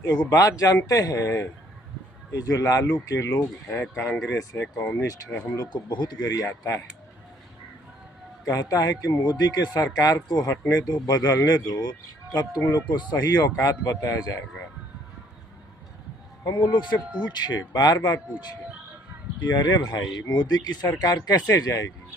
एगो बात जानते हैं, ये जो लालू के लोग हैं, कांग्रेस है, कम्युनिस्ट है, हम लोग को बहुत गरियाता है। कहता है कि मोदी के सरकार को हटने दो, बदलने दो, तब तुम लोग को सही औकात बताया जाएगा। हम वो लोग से पूछे, बार बार पूछे कि अरे भाई, मोदी की सरकार कैसे जाएगी?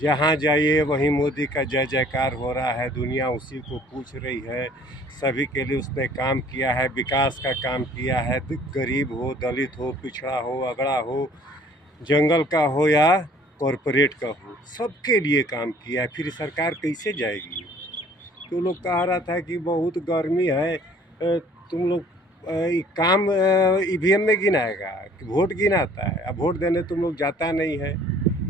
जहाँ जाइए वहीं मोदी का जय जयकार हो रहा है, दुनिया उसी को पूछ रही है। सभी के लिए उसने काम किया है, विकास का काम किया है। गरीब हो, दलित हो, पिछड़ा हो, अगड़ा हो, जंगल का हो या कॉरपोरेट का हो, सबके लिए काम किया है। फिर सरकार कैसे जाएगी? तो लोग कह रहा था कि बहुत गर्मी है, तुम लोग काम ईवीएम में गिनाएगा कि वोट गिनाता है? अब वोट देने तुम लोग जाता नहीं है।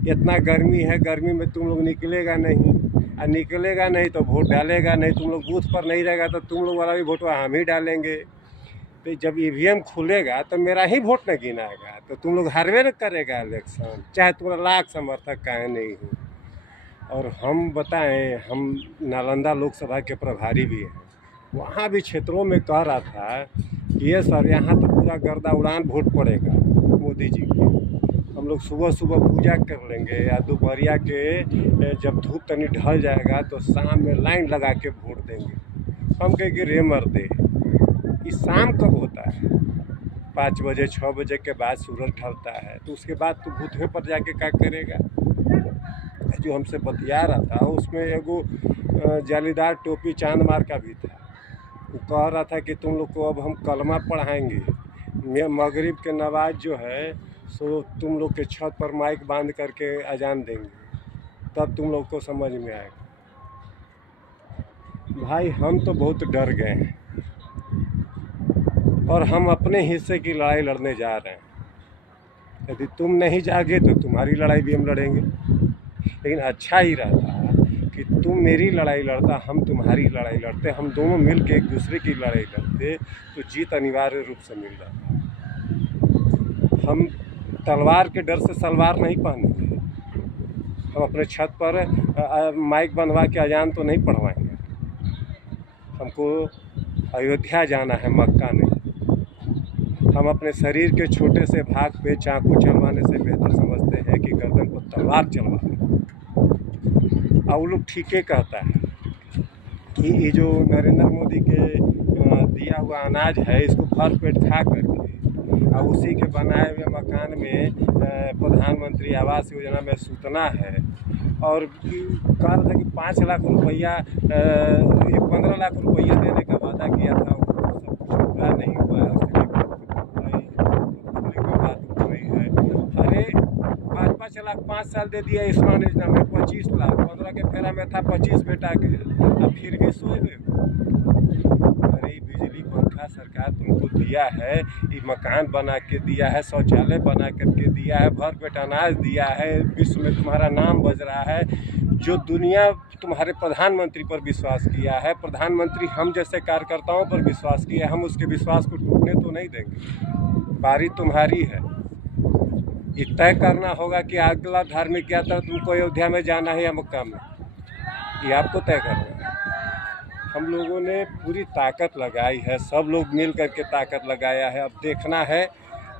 इतना गर्मी है, गर्मी में तुम लोग निकलेगा नहीं, और निकलेगा नहीं तो वोट डालेगा नहीं। तुम लोग बूथ पर नहीं रहेगा तो तुम लोग वाला भी वोट हम ही डालेंगे। तो जब ईवीएम खुलेगा तो मेरा ही वोट न गिनाएगा, तो तुम लोग हारवे न करेगा इलेक्शन, चाहे तुम्हारा लाख समर्थक काहे नहीं हो। और हम बताएं, हम नालंदा लोकसभा के प्रभारी भी हैं, वहाँ भी क्षेत्रों में कह रहा था कि ये सर, यहाँ तो पूरा गर्दा उड़ान वोट पड़ेगा मोदी जी की। हम लोग सुबह सुबह पूजा कर लेंगे, या दोपहरिया के जब धूप तनी ढल जाएगा तो शाम में लाइन लगा के वोट देंगे। हम कहेंगे रे मर्दे, ये शाम कब होता है? 5 बजे 6 बजे के बाद सूरज ढलता है, तो उसके बाद तो बूथे पर जाके क्या करेगा? जो हमसे बतिया रहा था उसमें एगो जालीदार टोपी चांद मार का भी था। वो कह रहा था कि तुम लोग को अब हम कलमा पढ़ाएंगे, मगरिब के नमाज जो है सो तुम लोग के छत पर माइक बांध करके अजान देंगे, तब तुम लोग को समझ में आएगा। भाई, हम तो बहुत डर गए हैं और हम अपने हिस्से की लड़ाई लड़ने जा रहे हैं। यदि तुम नहीं जागे तो तुम्हारी लड़ाई भी हम लड़ेंगे, लेकिन अच्छा ही रहता कि तुम मेरी लड़ाई लड़ता, हम तुम्हारी लड़ाई लड़ते, हम दोनों मिल के एक दूसरे की लड़ाई लड़ते, तो जीत अनिवार्य रूप से मिल जाता। हम तलवार के डर से सलवार नहीं पहनेंगे। हम अपने छत पर माइक बंधवा के अजान तो नहीं पढ़वाएंगे। हमको अयोध्या जाना है, मक्का नहीं। हम अपने शरीर के छोटे से भाग पे चाकू चलवाने से बेहतर समझते हैं कि गर्दन को तलवार चलवाना। और वो लोग ठीक ही कहता है कि ये जो नरेंद्र मोदी के दिया हुआ अनाज है, इसको भर पेट खा करके और उसी के बनाए हुए मकान में प्रधानमंत्री आवास योजना में सूतना है। और कहा था कि 5 लाख रुपया, 15 लाख रुपया देने का वादा किया था, वो सब कुछ पूरा नहीं हुआ है। अरे 5-5 लाख 5 साल दे दिया आयुष्मान योजना में, 25 लाख, 15 के फेरा में था 25 बेटा के, अब फिर भी सोए हुए। अरे बिजली पंखा सरकार तुमको दिया है, ये मकान बना के दिया है, शौचालय बना करके दिया है, भर पेट अनाज दिया है, विश्व में तुम्हारा नाम बज रहा है। जो दुनिया तुम्हारे प्रधानमंत्री पर विश्वास किया है, प्रधानमंत्री हम जैसे कार्यकर्ताओं पर विश्वास किया है, हम उसके विश्वास को टूटने तो नहीं देंगे। बारी तुम्हारी है, ये तय करना होगा कि अगला धार्मिक यात्रा तुमको अयोध्या में जाना है या मक्का में, ये आपको तय करना है। हम लोगों ने पूरी ताकत लगाई है, सब लोग मिल करके ताकत लगाया है। अब देखना है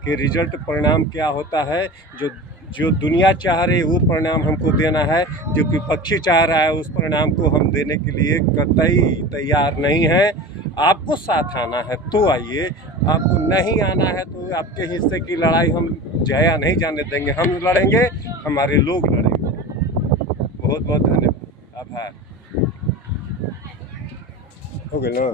कि रिजल्ट, परिणाम क्या होता है। जो दुनिया चाह रही है वो परिणाम हमको देना है, जो विपक्षी चाह रहा है उस परिणाम को हम देने के लिए कतई तैयार नहीं है। आपको साथ आना है तो आइए, आपको नहीं आना है तो आपके हिस्से की लड़ाई हम जया नहीं जाने देंगे। हम लड़ेंगे, हमारे लोग लड़ेंगे। बहुत बहुत धन्यवाद, आभार। हो गया ना?